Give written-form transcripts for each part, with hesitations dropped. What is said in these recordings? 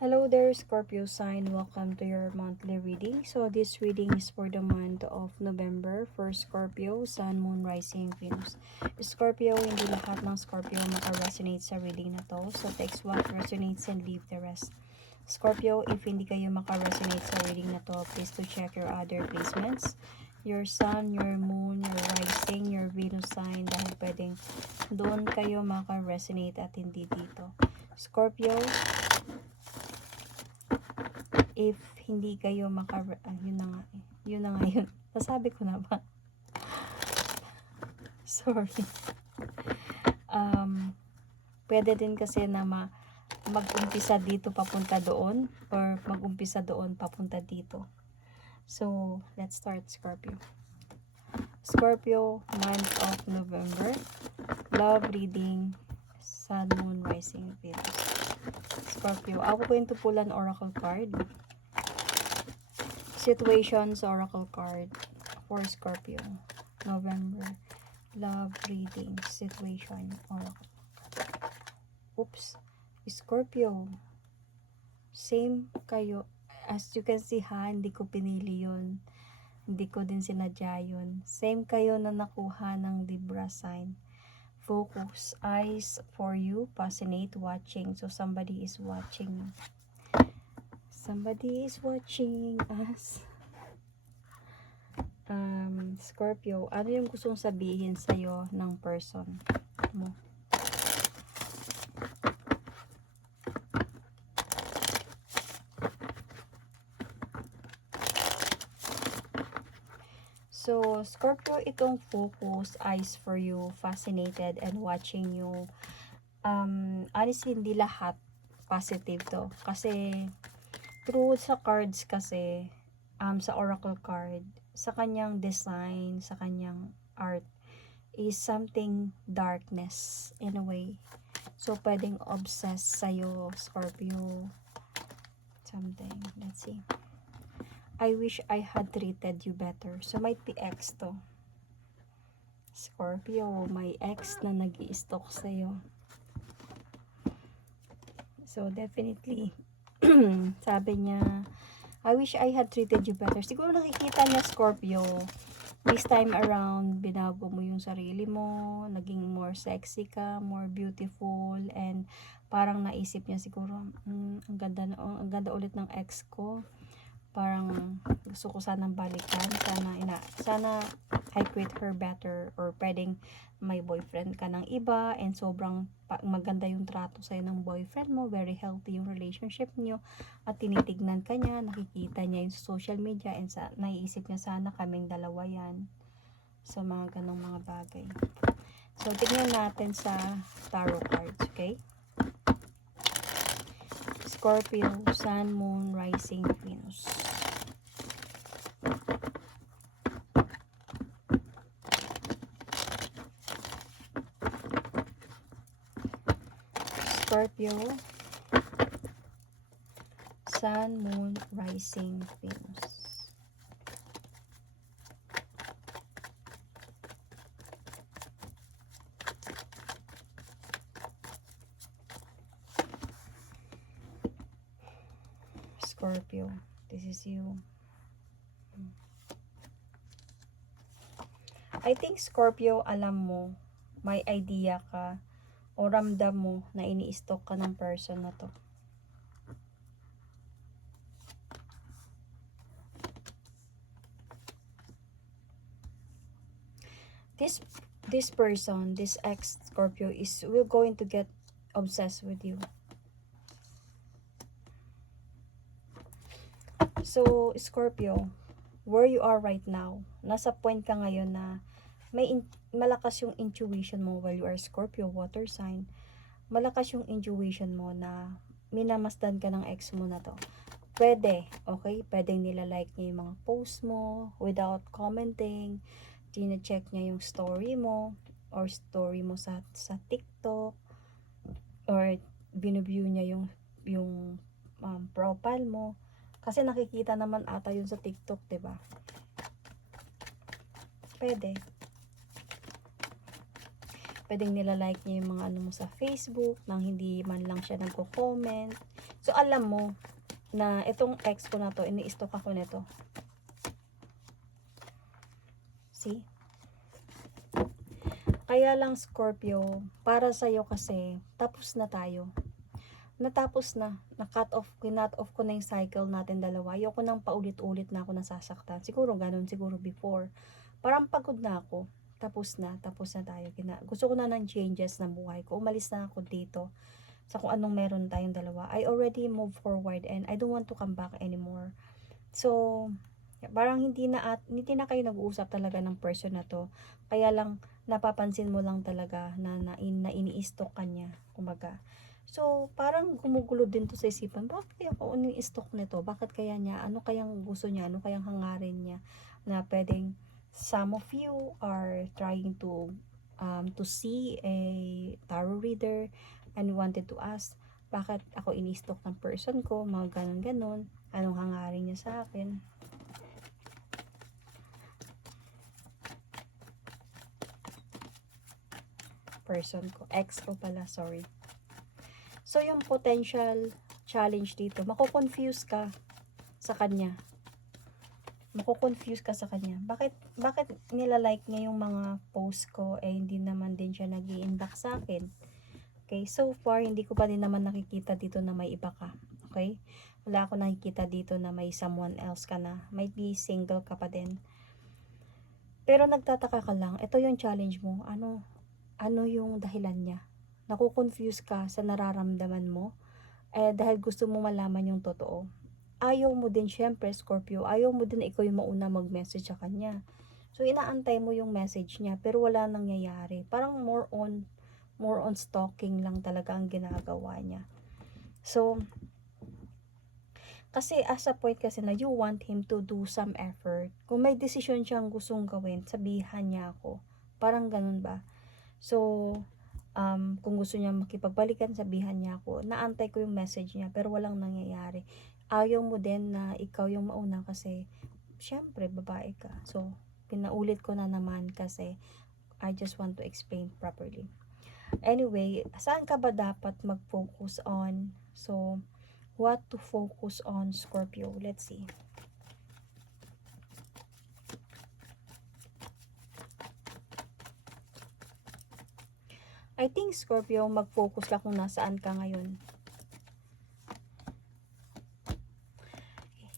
Hello there, Scorpio sign. Welcome to your monthly reading. So this reading is for the month of November for Scorpio, Sun, Moon, Rising, Venus. Scorpio, hindi lahat ng Scorpio maka-resonate sa reading na to. So text what resonates and leave the rest. Scorpio, if hindi kayo maka-resonate sa reading na to, please to check your other placements. Your Sun, your Moon, your Rising, your Venus sign, dahil pwedeng doon kayo maka-resonate at hindi dito. Scorpio, if hindi kayo yun na nga yun. Nasabi ko na ba? Sorry. Pwede din kasi na mag-umpisa dito papunta doon, or mag-umpisa doon papunta dito. So, let's start, Scorpio. Scorpio, month of November. Love reading, Sun, Moon, Rising, Venus. Scorpio, ako going to pull an oracle card. Situations oracle card for Scorpio, November. Love reading, situation oracle. Oops, Scorpio, same kayo. As you can see ha, hindi ko pinili yun, hindi ko din sinadya yun. Same kayo na nakuha ng Libra sign. Focus, eyes for you, fascinate, watching. So somebody is watching us. Scorpio, ano yung gustong sabihin sa'yo ng person mo? So, Scorpio, itong focus, eyes for you, fascinated, and watching you. Honestly, hindi lahat positive to. Kasi, through sa cards kasi, sa oracle card, sa kanyang design, sa kanyang art, is something darkness in a way. So, pwedeng obsessed sa'yo, Scorpio. Something. Let's see. I wish I had treated you better. So, might be ex to. Scorpio, may ex na nag-i-stalk sa'yo. So, definitely, sabi niya, I wish I had treated you better. Siguro nakikita niya, Scorpio, this time around, binago mo yung sarili mo, naging more sexy ka, more beautiful, and parang naisip niya siguro, ang ganda ulit ng ex ko. Parang gusto ko sanang balikan, sana I quit her better, or pwedeng may boyfriend ka ng iba and sobrang maganda yung trato sa'yo ng boyfriend mo, very healthy yung relationship nyo, at tinitignan ka niya, nakikita niya yung social media, and naiisip niya sana kaming dalawa yan. So, mga ganong mga bagay. So, tignan natin sa tarot cards, okay? Scorpio, Sun, Moon, Rising, Venus. Scorpio, Sun, Moon, Rising, Venus. Scorpio, this is you. I think, Scorpio, alam mo, may idea ka, o ramdam mo na ini-stalk ka ng person na to. This person, this ex Scorpio, will going to get obsessed with you. So, Scorpio, where you are right now, nasa point ka ngayon na malakas yung intuition mo while you are Scorpio, water sign. Malakas yung intuition mo na minamasdan ka ng ex mo na to. Pwede, okay? Pwedeng nilalike niya yung mga post mo without commenting. Tina-check niya yung story mo or story mo sa TikTok, or binuview niya yung profile mo. Kasi nakikita naman ata yun sa TikTok, 'di ba? Pwede. pwedeng nilalike niya yung mga ano mo sa Facebook, nang hindi man lang siya nagko-comment. So, alam mo, na itong ex ko na to, ini-stalk ako nito. See? Kaya lang Scorpio, para sa'yo kasi, tapos na tayo. Natapos na, kinut off ko na yung cycle natin dalawa. Ayoko nang paulit-ulit na ako nasasaktan. Siguro ganun, siguro before. Parang pagod na ako. Tapos na tayo. Gusto ko na ng changes ng buhay ko. Umalis na ako dito sa kung anong meron tayong dalawa. I already moved forward and I don't want to come back anymore. So, parang hindi na kayo nag-uusap talaga ng person na to. Kaya lang, napapansin mo lang talaga na ini-stalk ka niya. Kumbaga. So, parang gumugulo din to sa isipan. Bakit kaya ako ini-stalk nito? Bakit kaya niya? Ano kayang gusto niya? Ano kayang hangarin niya? Na pwedeng some of you are trying to see a tarot reader and wanted to ask, bakit ako ini-stalk ng person ko? Mga ganon-ganon. Anong hangarin niya sa akin? Person ko. Ex ko pala, sorry. So, yung potential challenge dito, mako-confuse ka sa kanya. Mako-confuse ka sa kanya. Bakit nilalike niya yung mga post ko, hindi naman din siya nag-i-inbox sa akin? Okay, so far, hindi ko pa din naman nakikita dito na may iba ka. Okay? Wala ako nakikita dito na may someone else ka na. Might be single ka pa din. Pero nagtataka ka lang, ito yung challenge mo. Ano yung dahilan niya? Naku-confuse ka sa nararamdaman mo dahil gusto mo malaman yung totoo. Ayaw mo din, syempre Scorpio, ayaw mo din ikaw yung mauna mag-message sa kanya. So inaantay mo yung message niya pero wala nangyayari. Parang more on stalking lang talaga ang ginagawa niya. So kasi as a point kasi na you want him to do some effort. Kung may decision siyang gustong gawin, sabihan niya ako. Parang ganun ba? So kung gusto niya makipagbalikan, sabihan niya ako. Naantay ko yung message niya pero walang nangyayari. Ayaw mo din na ikaw yung mauna kasi syempre babae ka. So pinaulit ko na naman kasi I just want to explain properly. Anyway, saan ka ba dapat mag-focus on? So what to focus on, Scorpio? Let's see. I think Scorpio, mag-focus ka kung nasaan ka ngayon.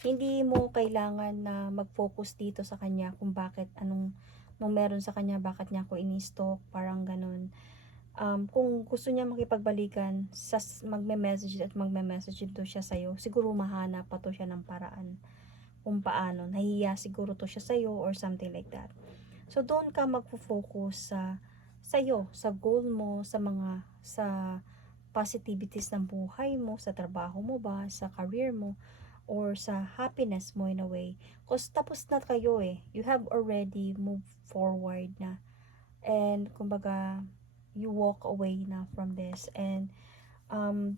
Hindi mo kailangan na mag-focus dito sa kanya kung bakit, nung meron sa kanya, bakit niya ako ini-stalk, parang ganun. Kung gusto niya makipagbalikan, magme-message ito siya sa'yo, siguro mahanap pa to siya ng paraan kung paano, nahiya siguro to siya sa'yo or something like that. So, doon ka magpo-focus sa'yo, sa goal mo, sa positivities ng buhay mo, sa trabaho mo ba, sa career mo, or sa happiness mo in a way. Kasi tapos na kayo you have already moved forward na. And, kumbaga, you walk away na from this. And,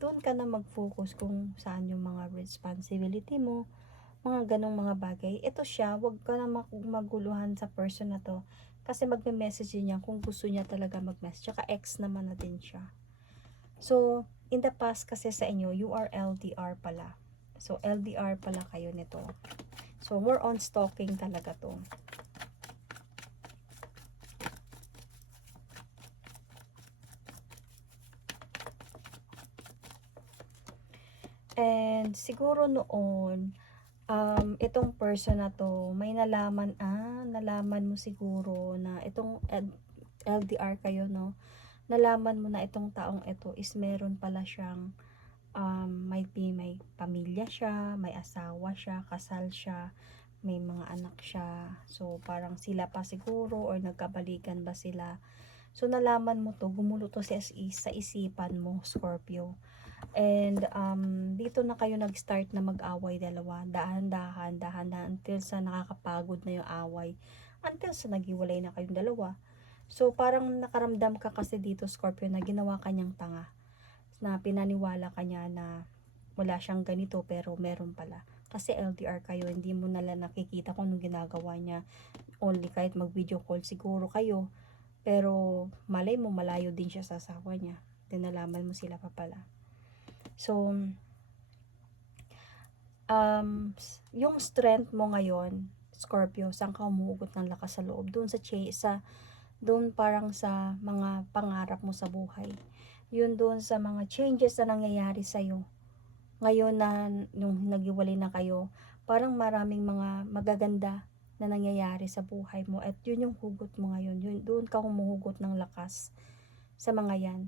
doon ka na mag-focus kung saan yung mga responsibility mo, mga ganong mga bagay. Ito siya, wag ka na maguluhan sa person na to. Kasi magme-message niya kung gusto niya talaga mag-message. Tsaka ex naman na din siya. So, in the past kasi sa inyo, you are LDR pala. So, LDR pala kayo nito. So, more on stalking talaga to. And, siguro noon, itong person na to, may nalaman mo siguro na itong LDR kayo, no? Nalaman mo na itong taong ito is meron pala siyang may pamilya siya, may asawa siya, kasal siya, may mga anak siya. So, parang sila pa siguro or nagkabalikan ba sila. So, nalaman mo to, gumulo to sa isipan mo, Scorpio. And, dito na kayo nag-start na mag-away dalawa. Dahan-dahan until sa nakakapagod na yung away. Until sa naghiwalay na kayong dalawa. So, parang nakaramdam ka kasi dito, Scorpio, na ginawa kanyang tanga. Na pinaniwala kanya na wala siyang ganito pero meron pala. Kasi LDR kayo, hindi mo nalang nakikita kung anong ginagawa niya. Only kahit mag-video call siguro kayo, Pero malay mo, malayo din siya sa asawa niya. Then nalaman mo sila pa pala. So, yung strength mo ngayon, Scorpio, saan ka humuhugot ng lakas sa loob? Doon doon parang sa mga pangarap mo sa buhay. Yun doon sa mga changes na nangyayari sa'yo. Ngayon na nung naghiwalay na kayo, parang maraming mga magaganda na nangyayari sa buhay mo at yun yung hugot mo ngayon. Yun, doon ka humuhugot ng lakas sa mga yan.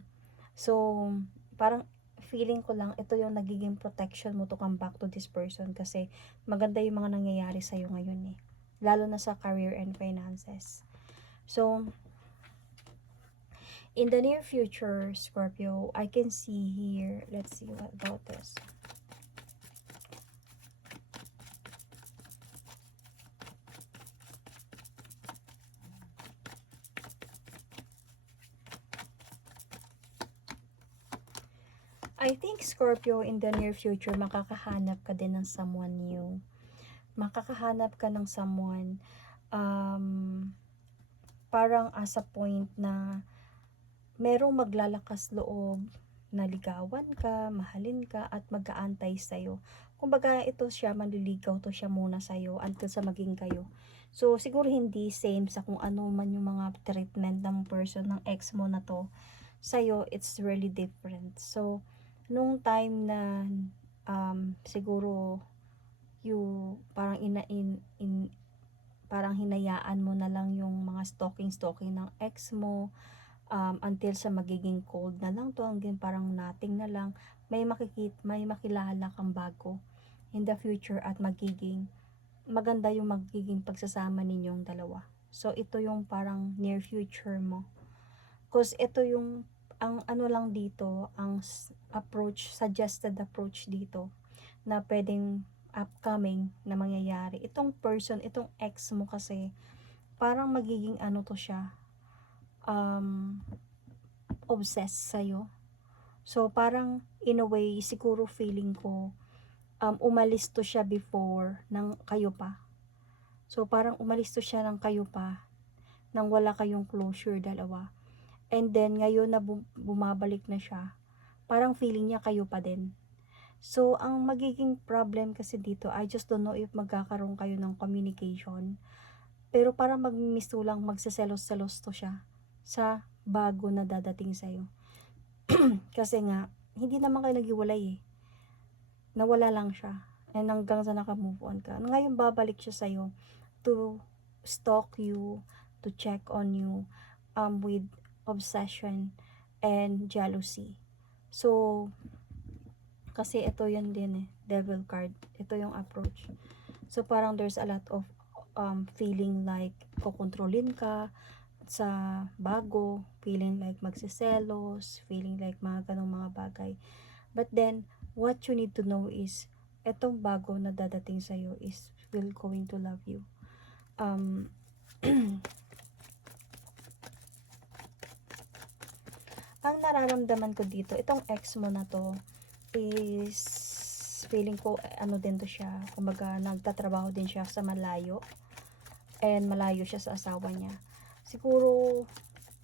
So, parang feeling ko lang ito yung nagiging protection mo to come back to this person kasi maganda yung mga nangyayari sa'yo ngayon eh. Lalo na sa career and finances. So, in the near future, Scorpio, I can see here, let's see what about this. I think, Scorpio, in the near future, makakahanap ka din ng someone new. Makakahanap ka ng someone, parang as a point na merong maglalakas loob na ligawan ka, mahalin ka, at mag-aantay sa'yo. Kumbaga, ito siya, manliligaw to siya muna sa'yo until sa maging kayo. So, siguro hindi same sa kung ano man yung mga treatment ng person, ng ex mo na to. Sa'yo, it's really different. So, nung time na siguro parang parang hinayaan mo na lang yung mga stalking ng ex mo until sa magiging cold na lang to, hanggang parang nothing na lang, may makilala kang bago in the future at magiging maganda yung magiging pagsasama ninyong dalawa. So ito yung parang near future mo. Cause ito yung ang ano lang dito, ang suggested approach dito na pwedeng upcoming na mangyayari. Itong person, itong ex mo kasi, parang magiging ano to siya, obsessed sa'yo. So, parang in a way, siguro feeling ko, umalis to siya before ng kayo pa. So, parang umalis to siya ng kayo pa, nang wala kayong closure dalawa. And then, ngayon na bumabalik na siya, parang feeling niya kayo pa din. So, ang magiging problem kasi dito, I just don't know if magkakaroon kayo ng communication. Pero parang magmimisulang, magseselos-selos to siya sa bago na dadating sa'yo. Kasi nga, hindi naman kayo naghiwalay eh. Nawala lang siya. And hanggang sa naka-move on ka. Ngayon, babalik siya sa'yo to stalk you, to check on you, with obsession and jealousy. So, kasi ito yun din eh, devil card. Ito yung approach. So, parang there's a lot of feeling like kukontrolin ka sa bago, feeling like magsiselos, feeling like mga ganong mga bagay. But then, what you need to know is, etong bago na dadating sa'yo is will going to love you. Ang nararamdaman ko dito, itong ex mo na to is feeling ko ano din to siya, kumbaga nagtatrabaho din siya sa malayo and malayo siya sa asawa niya. Siguro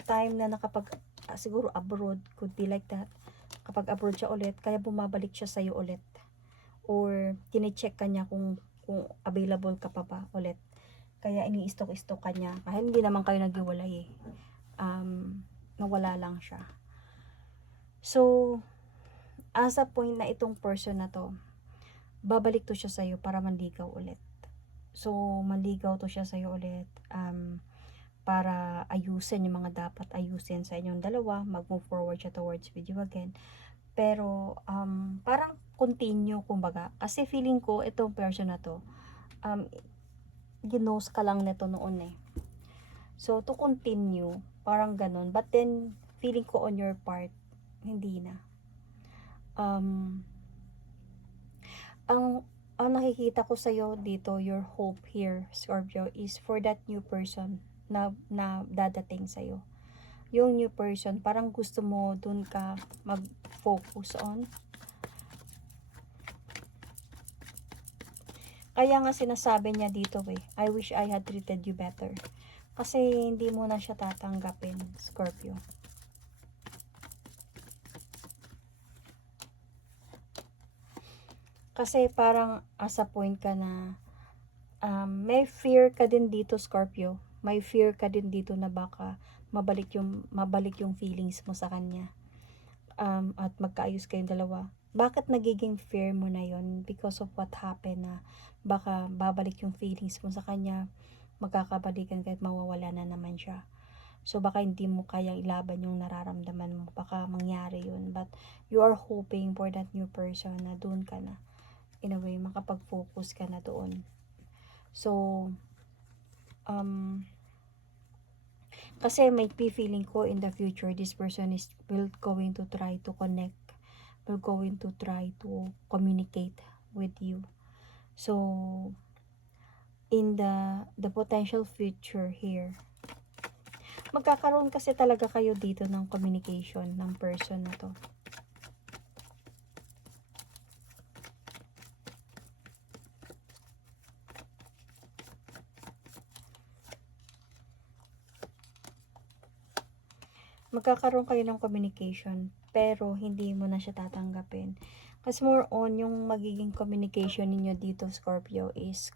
time na siguro abroad, could be like that. Kapag abroad siya ulit, kaya bumabalik siya sa'yo ulit, or tine-check ka niya kung available ka pa ba ulit, kaya ini-stalk ka niya kahit hindi naman kayo naghiwalay eh. Nawala lang siya. So, as a point na itong person na to, babalik to siya sa'yo para manligaw ulit. So, manligaw to siya sa'yo ulit, para ayusin yung mga dapat ayusin sa inyong dalawa, mag-move forward siya towards with you again. Pero, parang continue, kumbaga. Kasi feeling ko, itong person na to, ginos ka lang nito noon eh. So, to continue, parang ganun. But then, feeling ko on your part, hindi na. Ang nakikita ko sa'yo dito, your hope here, Scorpio, is for that new person na dadating sa'yo. Yung new person, parang gusto mo dun ka mag-focus on. Kaya nga sinasabi niya dito I wish I had treated you better. Kasi hindi mo na siya tatanggapin, Scorpio. Kasi parang as a point ka na may fear ka din dito, Scorpio. May fear ka din dito na baka mabalik yung feelings mo sa kanya. At magkaayos kayong dalawa. Bakit nagiging fear mo na yon? Because of what happened na baka babalik yung feelings mo sa kanya, magkakabalikan kahit mawawala na naman siya. So baka hindi mo kayang ilaban yung nararamdaman mo, baka mangyari yun. But you are hoping for that new person na doon ka na, in a way makapag-focus ka na doon. So kasi may feeling ko in the future this person will going to try to connect, will going to try to communicate with you. So in the potential future here, magkakaroon kasi talaga kayo dito ng communication ng person na to. Magkakaroon kayo ng communication, pero hindi mo na siya tatanggapin. Kasi more on, yung magiging communication ninyo dito, Scorpio, is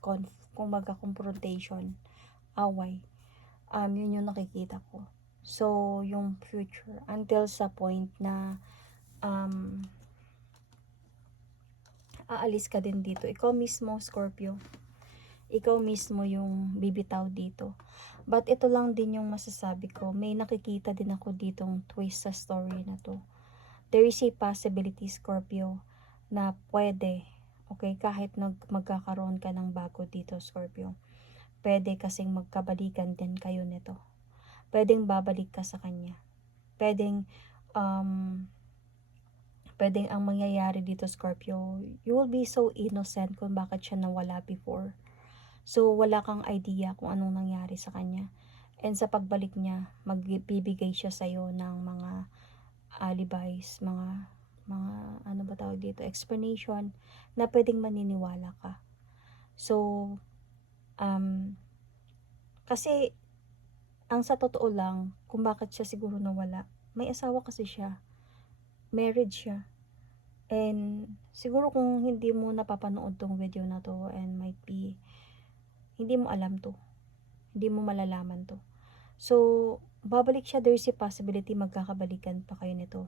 kumbaga confrontation, away. Yun yung nakikita ko. So, yung future, until sa point na aalis ka din dito. Ikaw mismo, Scorpio, ikaw mismo yung bibitaw dito. But ito lang din yung masasabi ko. May nakikita din ako ditong twist sa story na to. There is a possibility, Scorpio, na pwede, okay, kahit magkakaroon ka ng bago dito, Scorpio, pwede kasing magkabalikan din kayo nito. Pwedeng babalik ka sa kanya. Pwedeng ang mangyayari dito, Scorpio, you will be so innocent kung bakit siya nawala before. So, wala kang idea kung anong nangyari sa kanya. And sa pagbalik niya, magbibigay siya sa'yo ng mga alibis, mga ano ba tawag dito, explanation, na pwedeng maniniwala ka. So, kasi, ang sa totoo lang, kung bakit siya siguro nawala, may asawa kasi siya. Married siya. And, siguro kung hindi mo napapanood tong video na to, and might be, hindi mo alam to. Hindi mo malalaman to. So, babalik siya, there's a possibility magkakabalikan pa kayo nito.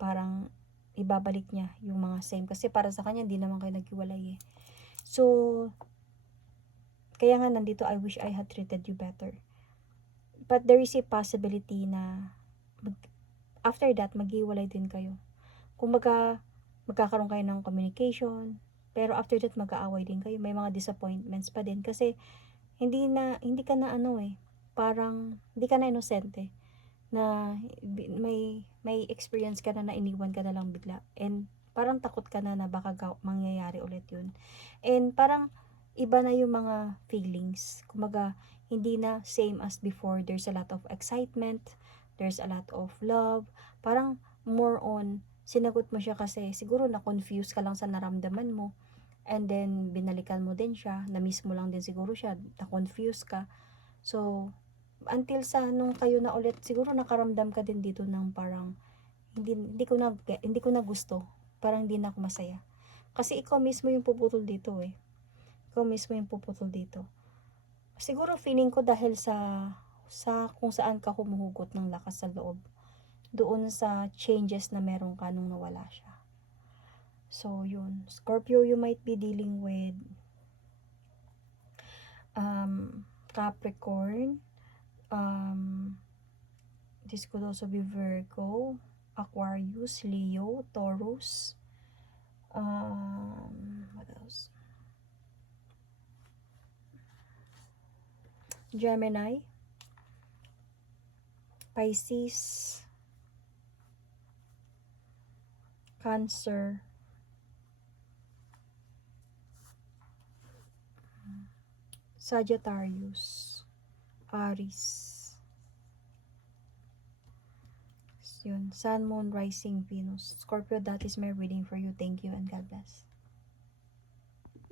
Parang ibabalik niya yung mga same. Kasi para sa kanya, hindi naman kayo naghiwalay eh. So, kaya nga nandito, I wish I had treated you better. But there is a possibility na after that, maghiwalay din kayo. Kung magkakaroon kayo ng communication, pero after that, mag-aaway din kayo. May mga disappointments pa din. Kasi, hindi ka na parang, hindi ka na inosente. Na may experience ka na iniwan ka na lang bigla. And, parang takot ka na baka mangyayari ulit yun. And, parang, iba na yung mga feelings. Kumaga, hindi na same as before. There's a lot of excitement. There's a lot of love. Parang, more on, sinagot mo siya kasi siguro na-confuse ka lang sa naramdaman mo. And then, binalikan mo din siya. Na-miss mo lang din siguro siya. Na-confuse ka. So, until sa nung kayo na ulit, siguro nakaramdam ka din dito ng parang, hindi ko na gusto. Parang hindi na ako masaya. Kasi ikaw mismo yung puputol dito eh. Ikaw mismo yung puputol dito. Siguro feeling ko dahil sa kung saan ka humuhugot ng lakas sa loob. Doon sa changes na meron ka nung nawala siya. So, yun. Scorpio, you might be dealing with Capricorn. This could also be Virgo, Aquarius, Leo, Taurus. What else? Gemini, Pisces, Cancer, Sagittarius, Aries. Yun, Sun, Moon, Rising, Venus. Scorpio, that is my reading for you. Thank you and God bless.